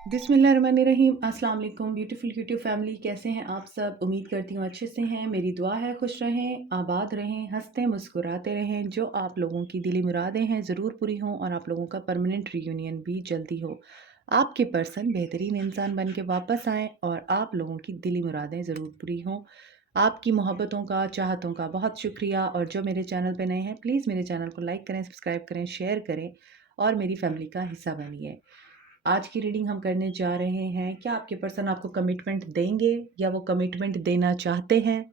बिस्मिल्लाहिर्रहमानिर्रहीम। अस्सलाम वालेकुम ब्यूटीफुल यूट्यूब फैमिली, कैसे हैं आप सब? उम्मीद करती हूँ अच्छे से हैं। मेरी दुआ है खुश रहें, आबाद रहें, हंसते मुस्कुराते रहें। जो आप लोगों की दिली मुरादें हैं ज़रूर पूरी हों और आप लोगों का परमानेंट रीयूनियन भी जल्दी हो। आपके पर्सन बेहतरीन इंसान बन के वापस आएँ और आप लोगों की दिली मुरादें ज़रूर पूरी हों। आपकी मोहब्बतों का, चाहतों का बहुत शुक्रिया। और जो मेरे चैनल पे नए हैं प्लीज़ मेरे चैनल को लाइक करें, सब्सक्राइब करें, शेयर करें और मेरी फैमिली का हिस्सा बनिए। आज की रीडिंग हम करने जा रहे हैं, क्या आपके पर्सन आपको कमिटमेंट देंगे या वो कमिटमेंट देना चाहते हैं।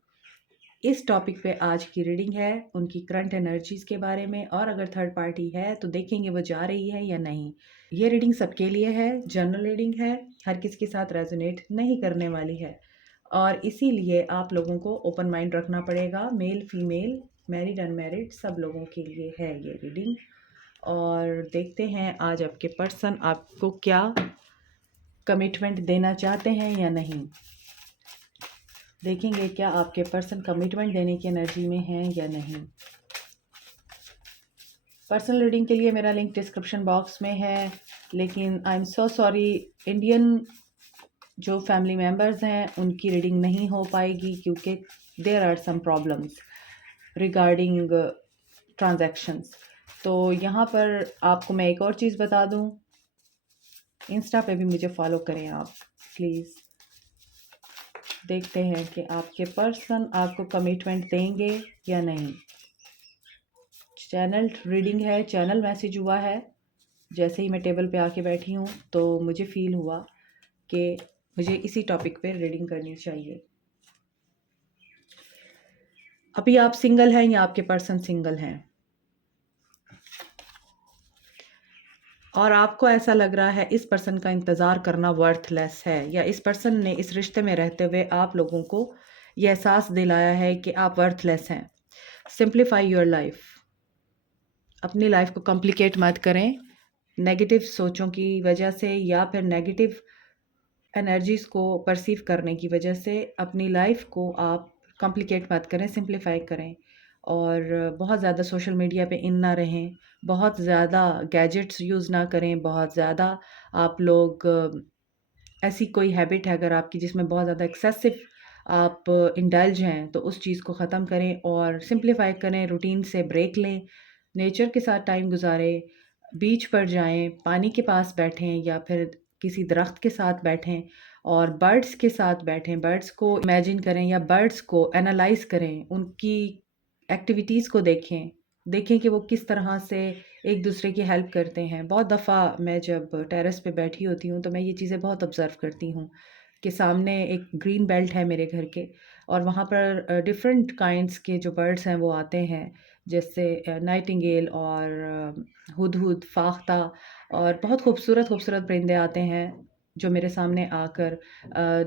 इस टॉपिक पे आज की रीडिंग है, उनकी करंट एनर्जीज के बारे में। और अगर थर्ड पार्टी है तो देखेंगे वो जा रही है या नहीं। ये रीडिंग सबके लिए है, जनरल रीडिंग है, हर किसी के साथ रेजोनेट नहीं करने वाली है और इसीलिए आप लोगों को ओपन माइंड रखना पड़ेगा। मेल फीमेल, मैरिड अनमैरिड, सब लोगों के लिए है ये रीडिंग। और देखते हैं आज आपके पर्सन आपको क्या कमिटमेंट देना चाहते हैं या नहीं। देखेंगे क्या आपके पर्सन कमिटमेंट देने की एनर्जी में हैं या नहीं। पर्सनल रीडिंग के लिए मेरा लिंक डिस्क्रिप्शन बॉक्स में है, लेकिन I am so sorry, Indian जो फैमिली मेम्बर्स हैं उनकी रीडिंग नहीं हो पाएगी क्योंकि there are some problems regarding transactions. तो यहाँ पर आपको मैं एक और चीज़ बता दूँ, इंस्टा पे भी मुझे फॉलो करें आप प्लीज़। देखते हैं कि आपके पर्सन आपको कमिटमेंट देंगे या नहीं। चैनल रीडिंग है, चैनल मैसेज हुआ है। जैसे ही मैं टेबल पे आके बैठी हूँ तो मुझे फील हुआ कि मुझे इसी टॉपिक पे रीडिंग करनी चाहिए। अभी आप सिंगल हैं या आपके पर्सन सिंगल हैं और आपको ऐसा लग रहा है इस पर्सन का इंतज़ार करना वर्थलेस है, या इस पर्सन ने इस रिश्ते में रहते हुए आप लोगों को यह एहसास दिलाया है कि आप वर्थलेस हैं। Simplify your life. अपनी लाइफ को कॉम्प्लिकेट मत करें नेगेटिव सोचों की वजह से या फिर नेगेटिव एनर्जीज़ को परसीव करने की वजह से। अपनी लाइफ को आप कॉम्प्लिकेट मत करें, सिंप्लीफाई करें। और बहुत ज़्यादा सोशल मीडिया पे इन ना रहें, बहुत ज़्यादा गैजेट्स यूज़ ना करें, बहुत ज़्यादा आप लोग ऐसी कोई हैबिट है अगर आपकी जिसमें बहुत ज़्यादा एक्सेसिव आप इंडल्ज हैं तो उस चीज़ को ख़त्म करें और सिंप्लीफाई करें। रूटीन से ब्रेक लें, नेचर के साथ टाइम गुजारें, बीच पर जाएं, पानी के पास बैठें या फिर किसी दरख्त के साथ बैठें और बर्ड्स के साथ बैठें। बर्ड्स को इमेजिन करें या बर्ड्स को एनालाइज करें, उनकी एक्टिविटीज़ को देखें, देखें कि वो किस तरह से एक दूसरे की हेल्प करते हैं। बहुत दफ़ा मैं जब टेरेस पे बैठी होती हूँ तो मैं ये चीज़ें बहुत ऑब्ज़र्व करती हूँ कि सामने एक ग्रीन बेल्ट है मेरे घर के और वहाँ पर डिफरेंट काइंड्स के जो बर्ड्स हैं वो आते हैं, जैसे नाइटिंगेल और हुदहुद, फाख्ता और बहुत खूबसूरत खूबसूरत परिंदे आते हैं जो मेरे सामने आकर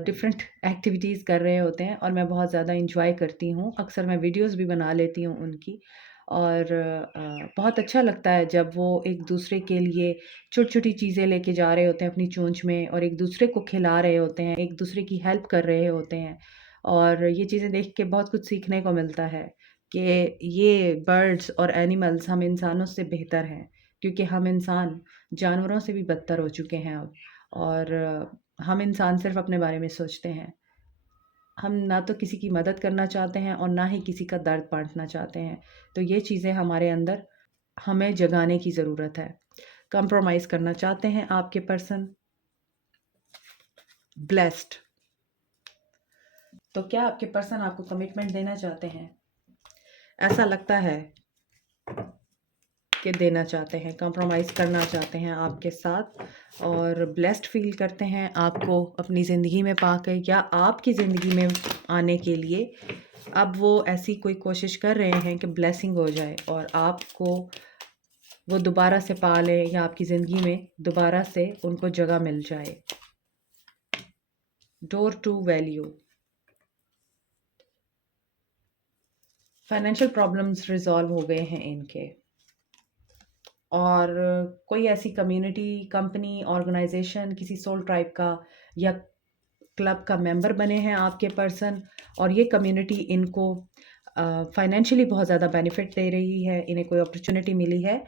डिफरेंट एक्टिविटीज़ कर रहे होते हैं और मैं बहुत ज़्यादा इंजॉय करती हूँ। अक्सर मैं वीडियोस भी बना लेती हूँ उनकी। और बहुत अच्छा लगता है जब वो एक दूसरे के लिए छोटी-छोटी चीज़ें लेके जा रहे होते हैं अपनी चोंच में और एक दूसरे को खिला रहे होते हैं, एक दूसरे की हेल्प कर रहे होते हैं। और ये चीज़ें देख के बहुत कुछ सीखने को मिलता है कि ये बर्ड्स और एनिमल्स हम इंसानों से बेहतर हैं, क्योंकि हम इंसान जानवरों से भी बदतर हो चुके हैं अब। और हम इंसान सिर्फ़ अपने बारे में सोचते हैं। हम ना तो किसी की मदद करना चाहते हैं और ना ही किसी का दर्द बाँटना चाहते हैं। तो ये चीज़ें हमारे अंदर हमें जगाने की ज़रूरत है। कंप्रोमाइज़ करना चाहते हैं आपके पर्सन। ब्लेस्ड। तो क्या आपके पर्सन आपको कमिटमेंट देना चाहते हैं? ऐसा लगता है कि देना चाहते हैं, कंप्रोमाइज़ करना चाहते हैं आपके साथ और ब्लेस्ड फ़ील करते हैं आपको अपनी ज़िंदगी में पाकर या आपकी ज़िंदगी में आने के लिए। अब वो ऐसी कोई कोशिश कर रहे हैं कि ब्लेसिंग हो जाए और आपको वो दोबारा से पा लें या आपकी ज़िंदगी में दोबारा से उनको जगह मिल जाए। Door to value. Financial problems resolve हो गए हैं इनके और कोई ऐसी कम्युनिटी, कंपनी, ऑर्गेनाइजेशन, किसी सोल ट्राइब का या क्लब का मेंबर बने हैं आपके पर्सन और ये कम्युनिटी इनको फाइनेंशियली बहुत ज़्यादा बेनिफिट दे रही है, इन्हें कोई अपॉर्चुनिटी मिली है।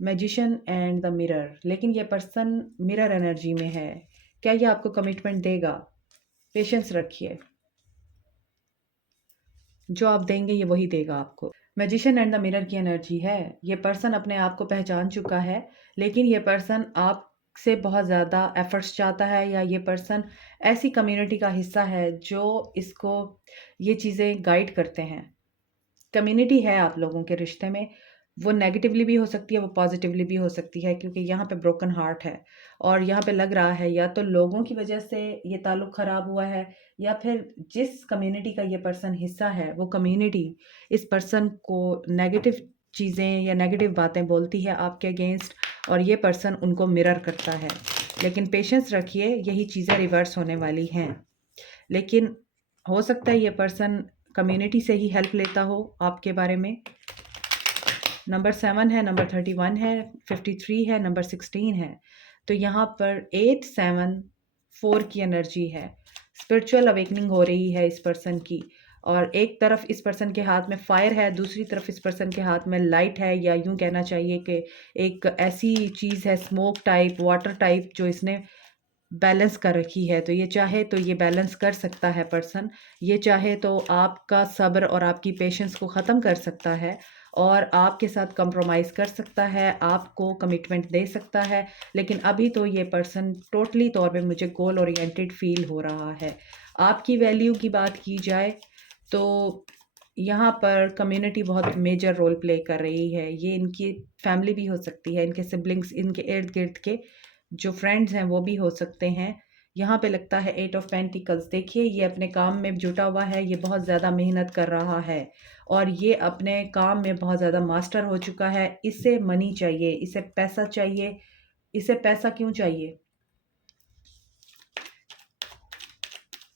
मैजिशियन एंड द मिरर, लेकिन ये पर्सन मिरर एनर्जी में है क्या ये आपको कमिटमेंट देगा? पेशेंस रखिए, जो आप देंगे ये वही देगा आपको। मैजिशियन एंड द मिरर की एनर्जी है। ये पर्सन अपने आप को पहचान चुका है, लेकिन ये पर्सन आपसे बहुत ज़्यादा एफर्ट्स चाहता है, या ये पर्सन ऐसी कम्युनिटी का हिस्सा है जो इसको ये चीज़ें गाइड करते हैं। कम्युनिटी है आप लोगों के रिश्ते में, वो नेगेटिवली भी हो सकती है, वो पॉजिटिवली भी हो सकती है, क्योंकि यहाँ पे ब्रोकन हार्ट है और यहाँ पे लग रहा है या तो लोगों की वजह से ये ताल्लुक ख़राब हुआ है, या फिर जिस कम्युनिटी का ये पर्सन हिस्सा है वो कम्युनिटी इस पर्सन को नेगेटिव चीज़ें या नेगेटिव बातें बोलती है आपके अगेंस्ट, और ये पर्सन उनको मिरर करता है। लेकिन पेशेंस रखिए, यही चीज़ें रिवर्स होने वाली हैं। लेकिन हो सकता है ये पर्सन कम्युनिटी से ही हेल्प लेता हो आपके बारे में। नंबर 7 है, नंबर 31 है, 53 है, नंबर 16 है। तो यहाँ पर 8, 7, 4 की एनर्जी है। स्पिरिचुअल अवेकनिंग हो रही है इस पर्सन की, और एक तरफ इस पर्सन के हाथ में फायर है, दूसरी तरफ इस पर्सन के हाथ में लाइट है, या यूँ कहना चाहिए कि एक ऐसी चीज़ है स्मोक टाइप, वाटर टाइप, जो इसने बैलेंस कर रखी है। तो ये चाहे तो ये बैलेंस कर सकता है पर्सन, ये चाहे तो आपका सब्र और आपकी पेशेंस को ख़त्म कर सकता है और आपके साथ कंप्रोमाइज़ कर सकता है, आपको कमिटमेंट दे सकता है। लेकिन अभी तो ये पर्सन टोटली तौर पे मुझे गोल ओरिएंटेड फ़ील हो रहा है। आपकी वैल्यू की बात की जाए तो यहाँ पर कम्युनिटी बहुत मेजर रोल प्ले कर रही है। ये इनकी फैमिली भी हो सकती है, इनके सिबलिंग्स, इनके इर्द-गिर्द के जो फ्रेंड्स हैं वो भी हो सकते हैं। यहाँ पे लगता है 8 ऑफ पेंटिकल्स। देखिए ये अपने काम में जुटा हुआ है, ये बहुत ज़्यादा मेहनत कर रहा है और ये अपने काम में बहुत ज़्यादा मास्टर हो चुका है। इसे मनी चाहिए, इसे पैसा चाहिए। इसे पैसा क्यों चाहिए?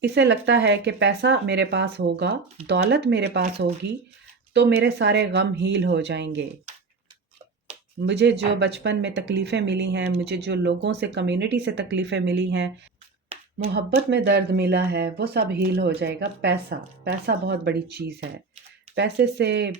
इसे लगता है कि पैसा मेरे पास होगा, दौलत मेरे पास होगी, तो मेरे सारे गम हील हो जाएँगे। मुझे जो बचपन में तकलीफ़ें मिली हैं, मुझे जो लोगों से, कम्युनिटी से तकलीफ़ें मिली हैं, मोहब्बत में दर्द मिला है, वो सब हील हो जाएगा। पैसा, पैसा बहुत बड़ी चीज़ है। पैसे से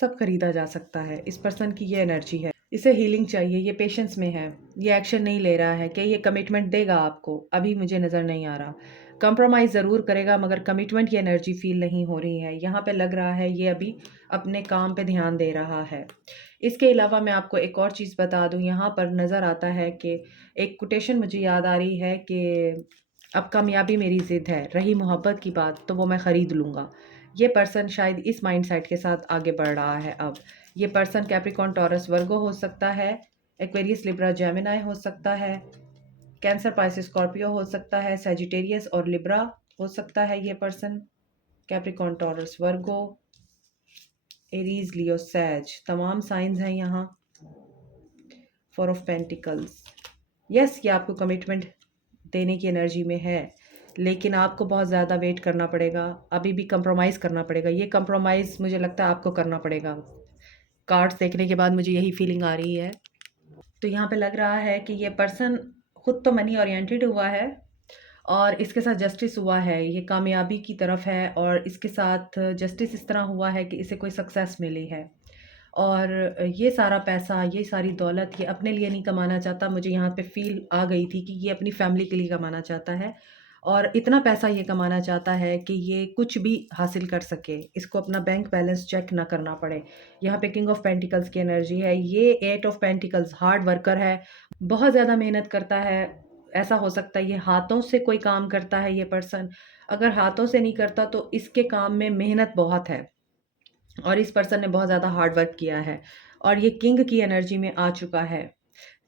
सब खरीदा जा सकता है। इस पर्सन की ये एनर्जी है। इसे हीलिंग चाहिए, ये पेशेंस में है, ये एक्शन नहीं ले रहा है कि ये कमिटमेंट देगा आपको, अभी मुझे नज़र नहीं आ रहा। कंप्रोमाइज़ ज़रूर करेगा, मगर कमिटमेंट की एनर्जी फ़ील नहीं हो रही है। यहाँ पे लग रहा है ये अभी अपने काम पे ध्यान दे रहा है। इसके अलावा मैं आपको एक और चीज़ बता दूँ, यहाँ पर नज़र आता है कि एक कोटेशन मुझे याद आ रही है कि अब कामयाबी मेरी ज़िद है, रही मोहब्बत की बात तो वो मैं ख़रीद लूँगा। ये पर्सन शायद इस माइंडसेट के साथ आगे बढ़ रहा है अब। ये पर्सन कैप्रिकॉर्न, टॉरस, वर्गो हो सकता है, एक्वेरियस, लिब्रा, जेमिनी हो सकता है, कैंसर, पाइसिस, स्कॉर्पियो हो सकता है, सजिटेरियस और लिब्रा हो सकता है ये पर्सन। कैप्रिकॉर्न, टॉरस, वर्गो, एरीज, लियो, सैज, तमाम साइंस हैं यहाँ। 4 ऑफ पेंटिकल्स। यस, ये आपको कमिटमेंट देने की एनर्जी में है, लेकिन आपको बहुत ज़्यादा वेट करना पड़ेगा, अभी भी कंप्रोमाइज़ करना पड़ेगा। ये कंप्रोमाइज़ मुझे लगता है आपको करना पड़ेगा। कार्ड्स देखने के बाद मुझे यही फीलिंग आ रही है। तो यहाँ पे लग रहा है कि ये पर्सन खुद तो मनी ओरिएंटेड हुआ है और इसके साथ जस्टिस हुआ है, ये कामयाबी की तरफ है, और इसके साथ जस्टिस इस तरह हुआ है कि इसे कोई सक्सेस मिली है। और ये सारा पैसा, ये सारी दौलत ये अपने लिए नहीं कमाना चाहता। मुझे यहाँ पे फ़ील आ गई थी कि ये अपनी फ़ैमिली के लिए कमाना चाहता है, और इतना पैसा ये कमाना चाहता है कि ये कुछ भी हासिल कर सके, इसको अपना बैंक बैलेंस चेक ना करना पड़े। यहाँ पे किंग ऑफ पेंटिकल्स की एनर्जी है, ये 8 ऑफ पेंटिकल्स, हार्ड वर्कर है, बहुत ज़्यादा मेहनत करता है। ऐसा हो सकता है ये हाथों से कोई काम करता है ये पर्सन, अगर हाथों से नहीं करता तो इसके काम में मेहनत बहुत है, और इस पर्सन ने बहुत ज़्यादा हार्ड वर्क किया है और ये किंग की एनर्जी में आ चुका है।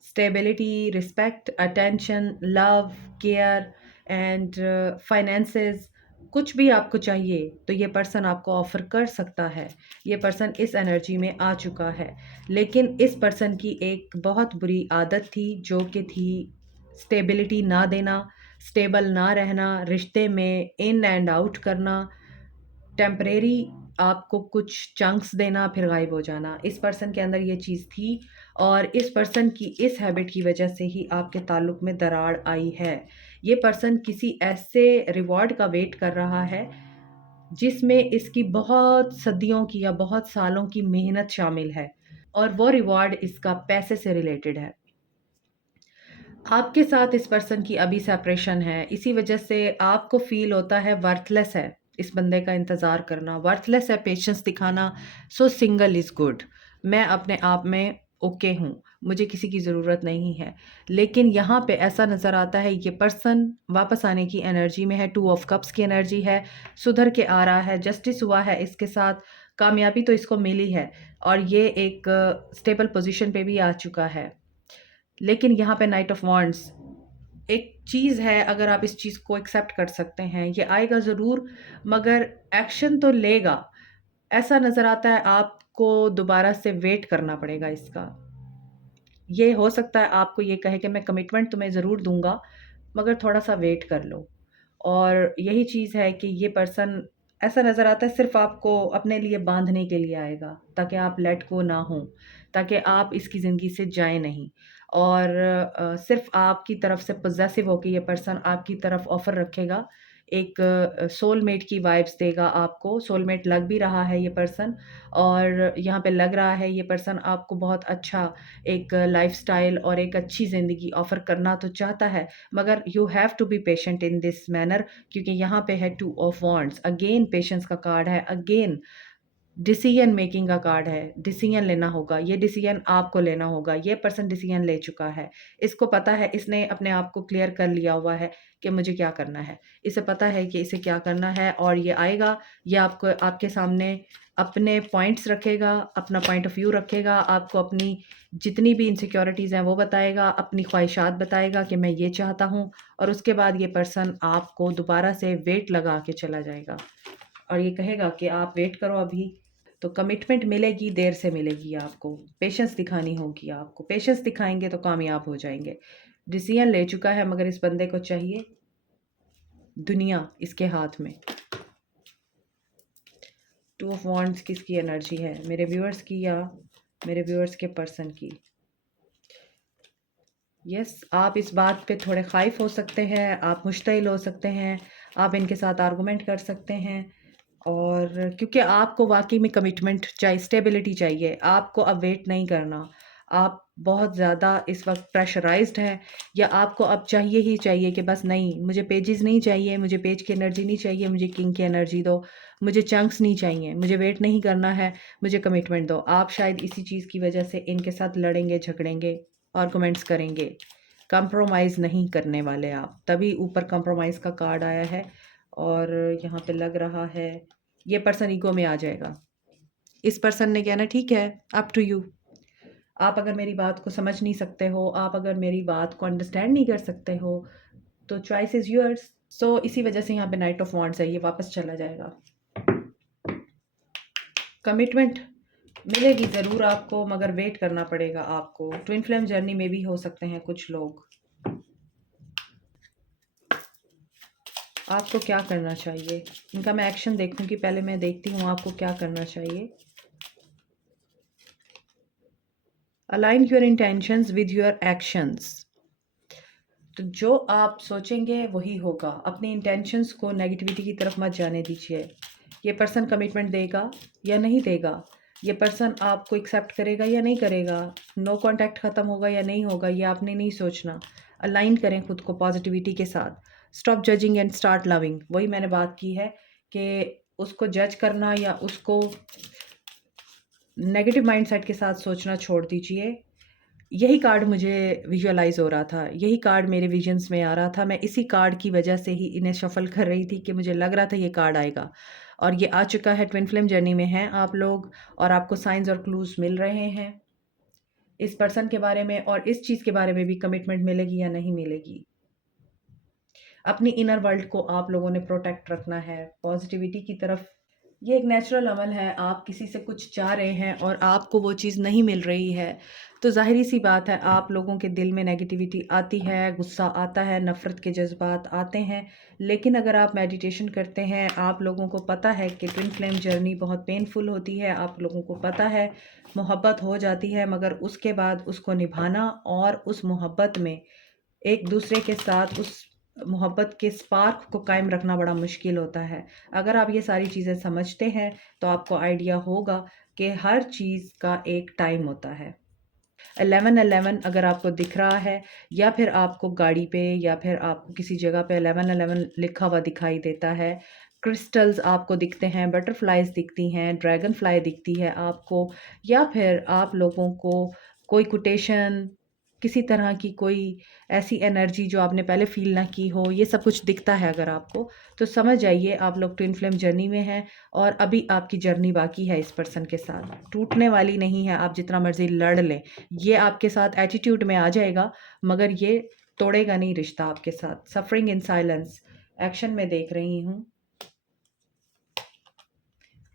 Stability, respect, attention, love, care and finances, कुछ भी आपको चाहिए तो ये पर्सन आपको ऑफ़र कर सकता है। ये पर्सन इस एनर्जी में आ चुका है, लेकिन इस पर्सन की एक बहुत बुरी आदत थी, जो कि थी स्टेबिलिटी ना देना, स्टेबल ना रहना, रिश्ते में इन एंड आउट करना, टेम्परेरी आपको कुछ चंक्स देना फिर गायब हो जाना। इस पर्सन के अंदर ये चीज़ थी, और इस पर्सन की इस हैबिट की वजह से ही आपके ताल्लुक में दरार आई है। ये पर्सन किसी ऐसे रिवॉर्ड का वेट कर रहा है जिसमें इसकी बहुत सदियों की या बहुत सालों की मेहनत शामिल है, और वो रिवॉर्ड इसका पैसे से रिलेटेड है। आपके साथ इस पर्सन की अभी सेपरेशन है, इसी वजह से आपको फ़ील होता है वर्थलेस है इस बंदे का इंतज़ार करना, वर्थलेस है पेशेंस दिखाना। सो सिंगल इज़ गुड। मैं अपने आप में ओके हूँ, मुझे किसी की ज़रूरत नहीं है। लेकिन यहाँ पे ऐसा नज़र आता है ये पर्सन वापस आने की एनर्जी में है, 2 ऑफ कप्स की एनर्जी है, सुधर के आ रहा है, जस्टिस हुआ है इसके साथ, कामयाबी तो इसको मिली है और ये एक स्टेबल पोज़ीशन पे भी आ चुका है। लेकिन यहाँ पे नाइट ऑफ वॉन्ड्स एक चीज़ है, अगर आप इस चीज़ को एक्सेप्ट कर सकते हैं, ये आएगा ज़रूर मगर एक्शन तो लेगा। ऐसा नज़र आता है आपको दोबारा से वेट करना पड़ेगा इसका। ये हो सकता है आपको ये कहे कि मैं कमिटमेंट तुम्हें ज़रूर दूँगा, मगर थोड़ा-सा वेट कर लो। और यही चीज़ है कि ये पर्सन ऐसा नज़र आता है सिर्फ़ आपको अपने लिए बाँधने के लिए आएगा, ताकि आप लेट गो ना हों, ताकि आप इसकी ज़िंदगी से जाएँ नहीं। और सिर्फ़ आपकी तरफ से पॉसेसिव होके ये पर्सन आपकी तरफ ऑफ़र रखेगा, एक सोलमेट की वाइब्स देगा आपको, सोलमेट लग भी रहा है ये पर्सन। और यहाँ पे लग रहा है ये पर्सन आपको बहुत अच्छा एक लाइफ़स्टाइल और एक अच्छी ज़िंदगी ऑफ़र करना तो चाहता है, मगर you have to be patient in this manner, क्योंकि यहाँ पे है 2 ऑफ वांड्स, अगेन पेशेंस का कार्ड है, अगेन डिसीजन मेकिंग का कार्ड है, डिसीजन लेना होगा, ये डिसीजन आपको लेना होगा। ये पर्सन डिसीजन ले चुका है, इसको पता है, इसने अपने आप को क्लियर कर लिया हुआ है कि मुझे क्या करना है। इसे पता है कि इसे क्या करना है और ये आएगा, ये आपको आपके सामने अपने पॉइंट्स रखेगा, अपना पॉइंट ऑफ व्यू रखेगा, आपको अपनी जितनी भी इनसिक्योरिटीज़ हैं वो बताएगा, अपनी ख्वाहिशात बताएगा कि मैं ये चाहता हूँ, और उसके बाद ये पर्सन आपको दोबारा से वेट लगा के चला जाएगा और ये कहेगा कि आप वेट करो अभी। तो कमिटमेंट मिलेगी, देर से मिलेगी आपको, पेशेंस दिखानी होगी आपको, पेशेंस दिखाएँगे तो कामयाब हो जाएँगे। डिसीज़न ले चुका है मगर इस बंदे को चाहिए दुनिया इसके हाथ में। 2 ऑफ वांड्स किसकी एनर्जी है? मेरे व्यूअर्स की या मेरे व्यूअर्स के पर्सन की? यस, आप इस बात पे थोड़े ख़ाइफ़ हो सकते हैं, आप मुश्तिल हो सकते हैं, आप इनके साथ आर्गुमेंट कर सकते हैं। और क्योंकि आपको वाक़ई में कमिटमेंट चाहिए, स्टेबिलिटी चाहिए, आपको अब वेट नहीं करना। आप बहुत ज़्यादा इस वक़्त प्रेशराइज़्ड हैं, या आपको अब चाहिए ही चाहिए कि बस नहीं, मुझे पेजेज़ नहीं चाहिए, मुझे पेज की एनर्जी नहीं चाहिए, मुझे किंग की एनर्जी दो, मुझे चंक्स नहीं चाहिए, मुझे वेट नहीं करना है, मुझे कमिटमेंट दो। आप शायद इसी चीज़ की वजह से इनके साथ लड़ेंगे, झगड़ेंगे, आर्गुमेंट्स करेंगे। कंप्रोमाइज़ नहीं करने वाले आप, तभी ऊपर कंप्रोमाइज़ का कार्ड आया है। और यहाँ पे लग रहा है ये पर्सन ईगो में आ जाएगा। इस पर्सन ने कहना ठीक है, अप टू यू। आप अगर मेरी बात को समझ नहीं सकते हो, आप अगर मेरी बात को अंडरस्टैंड नहीं कर सकते हो, तो चॉइस इज़ योर्स। सो इसी वजह से यहाँ पे नाइट ऑफ वांड्स है, ये वापस चला जाएगा। कमिटमेंट मिलेगी ज़रूर आपको, मगर वेट करना पड़ेगा आपको। ट्विन फ्लेम जर्नी में भी हो सकते हैं कुछ लोग। आपको क्या करना चाहिए? इनका मैं एक्शन देखूंगी, पहले मैं देखती हूँ आपको क्या करना चाहिए। Align your intentions with your actions. तो जो आप सोचेंगे वही होगा। अपनी इंटेंशंस को नेगेटिविटी की तरफ मत जाने दीजिए। ये पर्सन कमिटमेंट देगा या नहीं देगा, ये पर्सन आपको एक्सेप्ट करेगा या नहीं करेगा, नो कांटेक्ट ख़त्म होगा या नहीं होगा, ये आपने नहीं सोचना। अलाइन करें खुद को पॉजिटिविटी के साथ। Stop judging and start loving. वही मैंने बात की है कि उसको जज करना या उसको नेगेटिव माइंडसेट के साथ सोचना छोड़ दीजिए। यही कार्ड मुझे विजुअलाइज़ हो रहा था, यही कार्ड मेरे विजन्स में आ रहा था। मैं इसी कार्ड की वजह से ही इन्हें शफ़ल कर रही थी कि मुझे लग रहा था ये कार्ड आएगा, और ये आ चुका है। ट्विन फ्लेम जर्नी में हैं आप लोग, और आपको साइंस और क्लूज़ मिल रहे हैं इस पर्सन के बारे में, और इस चीज़ के बारे में भी, कमिटमेंट मिलेगी या नहीं मिलेगी। अपनी इनर वर्ल्ड को आप लोगों ने प्रोटेक्ट रखना है, पॉजिटिविटी की तरफ। ये एक नेचुरल अमल है, आप किसी से कुछ चाह रहे हैं और आपको वो चीज़ नहीं मिल रही है, तो ज़ाहिरी सी बात है आप लोगों के दिल में नेगेटिविटी आती है, गुस्सा आता है, नफ़रत के जज़्बात आते हैं। लेकिन अगर आप मेडिटेशन करते हैं, आप लोगों को पता है कि ट्विन फ्लेम जर्नी बहुत पेनफुल होती है, आप लोगों को पता है मोहब्बत हो जाती है, मगर उसके बाद उसको निभाना और उस मोहब्बत में एक दूसरे के साथ उस मोहब्बत के स्पार्क को कायम रखना बड़ा मुश्किल होता है। अगर आप ये सारी चीज़ें समझते हैं तो आपको आइडिया होगा कि हर चीज़ का एक टाइम होता है। 1111 अगर आपको दिख रहा है या फिर आपको गाड़ी पे या फिर आपको किसी जगह पे 1111 लिखा हुआ दिखाई देता है, क्रिस्टल्स आपको दिखते हैं, बटरफ्लाइज दिखती हैं, ड्रैगन फ्लाई दिखती है आपको, या फिर आप लोगों को कोई कोटेशन, किसी तरह की कोई ऐसी एनर्जी जो आपने पहले फील ना की हो, ये सब कुछ दिखता है अगर आपको, तो समझ जाइए आप लोग ट्विन फ्लेम जर्नी में हैं और अभी आपकी जर्नी बाकी है इस पर्सन के साथ। टूटने वाली नहीं है, आप जितना मर्जी लड़ लें, ये आपके साथ एटीट्यूड में आ जाएगा मगर ये तोड़ेगा नहीं रिश्ता आपके साथ। सफरिंग इन साइलेंस एक्शन में देख रही हूँ।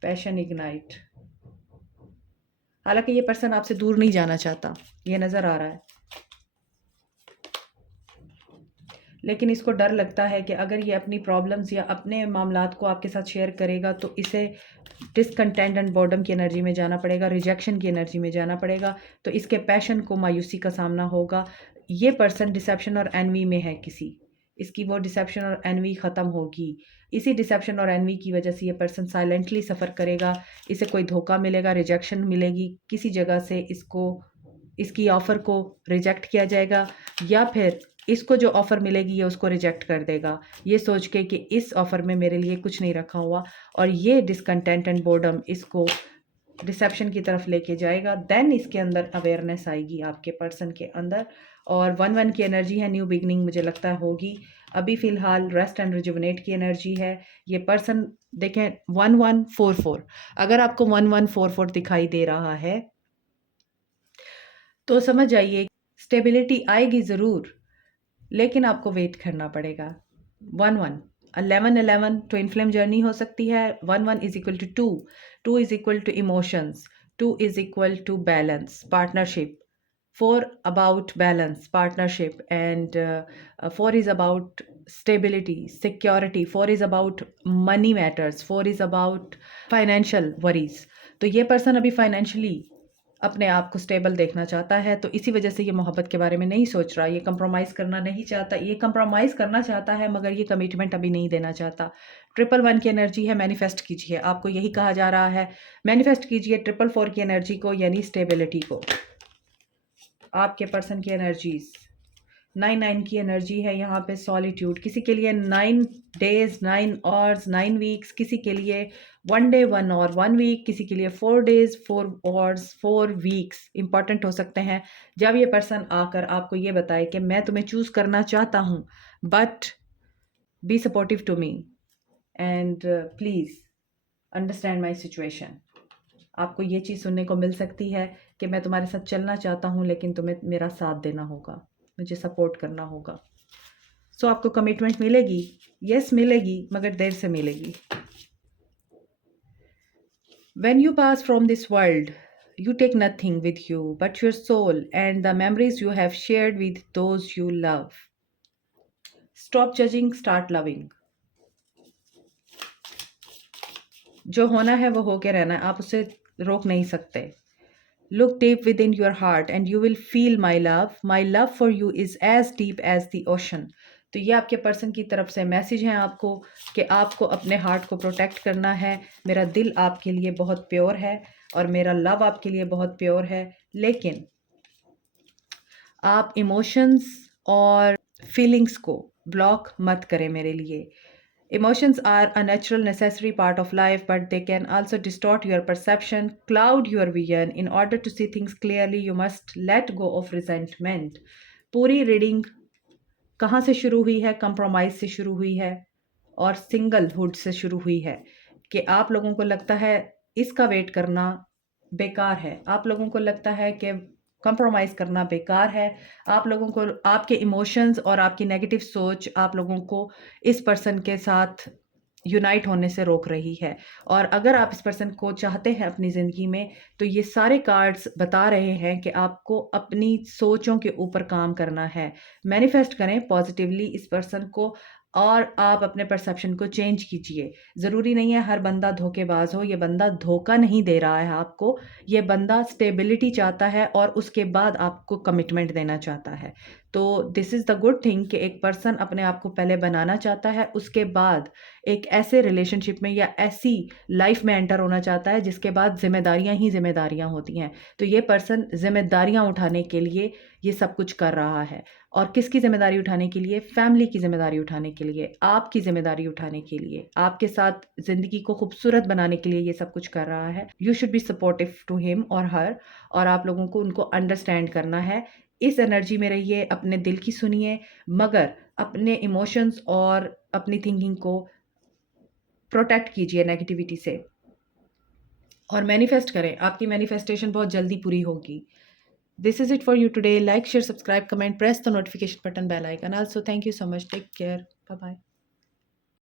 पैशन इग्नाइट, हालांकि ये पर्सन आपसे दूर नहीं जाना चाहता, ये नज़र आ रहा है, लेकिन इसको डर लगता है कि अगर ये अपनी प्रॉब्लम्स या अपने मामलात को आपके साथ शेयर करेगा तो इसे डिसकंटेंट एंड बॉर्डम की एनर्जी में जाना पड़ेगा, रिजेक्शन की एनर्जी में जाना पड़ेगा, तो इसके पैशन को मायूसी का सामना होगा। ये पर्सन डिसेप्शन और एनवी में है किसी, इसकी वो डिसेप्शन और एनवी ख़त्म होगी। इसी डिसेप्शन और एनवी की वजह से ये पर्सन साइलेंटली सफ़र करेगा, इसे कोई धोखा मिलेगा, रिजेक्शन मिलेगी, किसी जगह से इसको इसकी ऑफ़र को रिजेक्ट किया जाएगा या फिर इसको जो ऑफ़र मिलेगी ये उसको रिजेक्ट कर देगा, ये सोच के कि इस ऑफ़र में मेरे लिए कुछ नहीं रखा हुआ, और ये डिसकंटेंट एंड बोर्डम इसको डिसेप्शन की तरफ लेके जाएगा। देन इसके अंदर अवेयरनेस आएगी आपके पर्सन के अंदर, और 1-1 की एनर्जी है, न्यू बिगनिंग मुझे लगता है होगी। अभी फ़िलहाल रेस्ट एंड रिजुविनेट की एनर्जी है। ये पर्सन देखें 1144, अगर आपको 1144 दिखाई दे रहा है तो समझ जाइए स्टेबिलिटी आएगी ज़रूर, लेकिन आपको वेट करना पड़ेगा। 1-1 11-11 ट्विन फ्लेम जर्नी हो सकती है। 1-1 is equal to 2, 2 is equal to emotions, 2 is equal to balance, partnership, 4 about balance, partnership, and 4 is about stability, security, 4 is about money matters, 4 is about financial worries। तो ये person अभी financially अपने आप को stable देखना चाहता है, तो इसी वजह से ये मोहब्बत के बारे में नहीं सोच रहा, ये कंप्रोमाइज़ करना नहीं चाहता, ये कंप्रोमाइज़ करना चाहता है मगर ये कमिटमेंट अभी नहीं देना चाहता। 111 की एनर्जी है, मैनिफेस्ट कीजिए, आपको यही कहा जा रहा है, मैनिफेस्ट कीजिए 444 की एनर्जी को, यानी स्टेबिलिटी को। आपके पर्सन की एनर्जीज 9-9 की एनर्जी है यहाँ पे, सॉलिट्यूड, किसी के लिए 9 डेज 9 आवर्स 9 वीक्स, किसी के लिए 1 डे 1 और 1 वीक, किसी के लिए 4 डेज 4 आवर्स 4 वीक्स इंपॉर्टेंट हो सकते हैं। जब ये पर्सन आकर आपको ये बताए कि मैं तुम्हें चूज़ करना चाहता हूँ but be supportive to me and please understand my situation, आपको ये चीज़ सुनने को मिल सकती है कि मैं तुम्हारे साथ चलना चाहता हूँ लेकिन तुम्हें मेरा साथ देना होगा, मुझे सपोर्ट करना होगा। सो आपको कमिटमेंट मिलेगी, यस मिलेगी, मगर देर से मिलेगी। When you pass from this world, you take nothing with you but your soul and the memories you have shared with those you love. Stop judging, start loving. जो होना है वो होके रहना है, आप उसे रोक नहीं सकते। Look deep within your heart and you will feel my love. My love for you is as deep as the ocean. तो ये आपके पर्सन की तरफ से मैसेज है आपको कि आपको अपने हार्ट को प्रोटेक्ट करना है। मेरा दिल आपके लिए बहुत प्योर है और मेरा लव आपके लिए बहुत प्योर है, लेकिन आप इमोशंस और फीलिंग्स को ब्लॉक मत करें मेरे लिए। Emotions are a natural, necessary part of life, but they can also distort your perception, cloud your vision. In order to see things clearly, you must let go of resentment. पूरी reading कहाँ से शुरू हुई है? Compromise से शुरू हुई है और सिंगलहुड से शुरू हुई है कि आप लोगों को लगता है इसका वेट करना बेकार है, आप लोगों को लगता है कि कंप्रोमाइज़ करना बेकार है, आप लोगों को आपके इमोशंस और आपकी नेगेटिव सोच आप लोगों को इस पर्सन के साथ यूनाइट होने से रोक रही है। और अगर आप इस पर्सन को चाहते हैं अपनी ज़िंदगी में, तो ये सारे कार्ड्स बता रहे हैं कि आपको अपनी सोचों के ऊपर काम करना है। मैनिफेस्ट करें पॉजिटिवली इस पर्सन को और आप अपने परसेप्शन को चेंज कीजिए। ज़रूरी नहीं है हर बंदा धोखेबाज हो, ये बंदा धोखा नहीं दे रहा है आपको, ये बंदा स्टेबिलिटी चाहता है और उसके बाद आपको कमिटमेंट देना चाहता है। तो this is the good thing कि एक पर्सन अपने आप को पहले बनाना चाहता है, उसके बाद एक ऐसे रिलेशनशिप में या ऐसी लाइफ में एंटर होना चाहता है जिसके बाद ज़िम्मेदारियाँ ही ज़िम्मेदारियाँ होती हैं। तो ये पर्सन ज़िम्मेदारियाँ उठाने के लिए ये सब कुछ कर रहा है। और किसकी ज़िम्मेदारी उठाने के लिए? फैमिली की ज़िम्मेदारी उठाने के लिए, आपकी ज़िम्मेदारी उठाने के लिए, आपके साथ ज़िंदगी को खूबसूरत बनाने के लिए ये सब कुछ कर रहा है। You should be supportive to him और हर, और आप लोगों को उनको अंडरस्टैंड करना है। इस एनर्जी में रहिए, अपने दिल की सुनिए, मगर अपने इमोशंस और अपनी थिंकिंग को प्रोटेक्ट कीजिए नेगेटिविटी से और मैनिफेस्ट करें। आपकी मैनिफेस्टेशन बहुत जल्दी पूरी होगी। This is it for you today. Like, share, subscribe, comment, press the notification button, bell icon. Also, thank you so much. Take care. Bye bye.